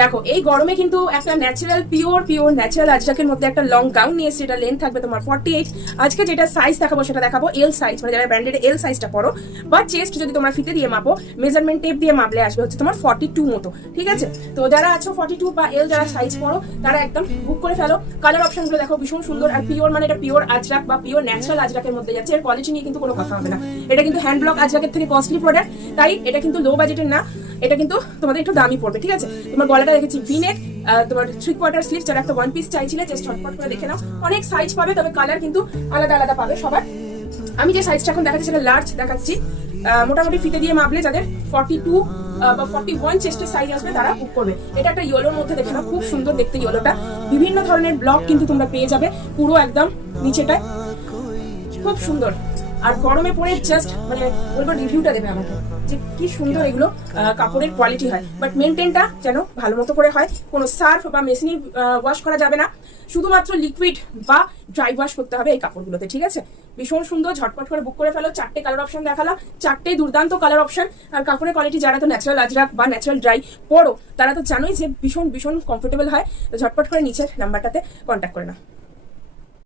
দেখো এই গরমে কিন্তু একটা ন্যাচারাল পিওর ন্যাচারাল আজরাকের মধ্যে একটা লং গাউন নিয়ে এসেছে। এটা লেন্থ থাকবে তোমার 48। আজকে যেটা সাইজ দেখাবো সেটা দেখাবো এল সাইজ, মানে যারা ব্র্যান্ডেড এল সাইজটা পরো, বা চেস্ট যদি তোমরা ফিতে দিয়ে মাপো, মেজারমেন্ট টেপ দিয়ে মাপলে আসবে হচ্ছে তোমার 42 মতো, ঠিক আছে? তো যারা আছো 42 বা এল যারা সাইজ পরো তারা একদম বুক করে ফেলো। কালার অপশন গুলো দেখো ভীষণ সুন্দর, আর পিওর মানে এটা পিওর আজরাক বা পিওর ন্যাচারাল আজরাকের মধ্যে যাচ্ছে। এর কোয়ালিটি নিয়ে কিন্তু কোনো কথা হবে না। এটা কিন্তু হ্যান্ড ব্লক আজরাকের থেকে কস্টলি প্রোডাক্ট, তাই এটা কিন্তু লো বাজেটের না, এটা কিন্তু তোমাদের একটু দামি পড়বে, ঠিক আছে? তোমার গলাটা দেখেছি ভিনেক, তোমার 3/4 স্লিভ, যারা একটা ওয়ান পিস চাইছিলে জাস্ট ঝটপট করে দেখে নাও। অনেক সাইজ পাবে, তবে কালার কিন্তু আলাদা আলাদা পাবে সবার। আমি যে সাইজটা এখন দেখাচ্ছি সেটা লার্জ দেখাচ্ছি। মোটামুটি ফিতে দিয়ে মাপলে যাদের 42 বা 41 চেস্টের সাইজ আসবে তারা বুক করবে। এটা একটা ইয়েলোর মধ্যে দেখে নাও, খুব সুন্দর দেখতে ইয়েলোটা। বিভিন্ন ধরনের ব্লক কিন্তু তোমরা পেয়ে যাবে পুরো একদম নিচেটায়, খুব সুন্দর। আর গরমে পরে জাস্ট মানে বলবো রিভিউটা দেবে আমাকে যে কি সুন্দর এগুলো কাপড়ের কোয়ালিটি হয়, বাট মেনটেনটা যেন ভালো মতো করে হয়। কোনো সার্ফ বা মেশিনে ওয়াশ করা যাবে না, শুধুমাত্র লিকুইড বা ড্রাই ওয়াশ করতে হবে এই কাপড়গুলোতে, ঠিক আছে? ভীষণ সুন্দর, ঝটপট করে বুক করে ফেলো। 4টে কালার অপশন দেখালাম, 4টেই দুর্দান্ত কালার অপশন। আর কাপড়ের কোয়ালিটি যারা তো ন্যাচারাল আজরাক বা ন্যাচারাল ড্রাই পরো তারা তো জানোই যে ভীষণ কমফোর্টেবল হয়। তো ঝটপট করে নিচের নাম্বারটাতে কন্ট্যাক্ট করে নাও।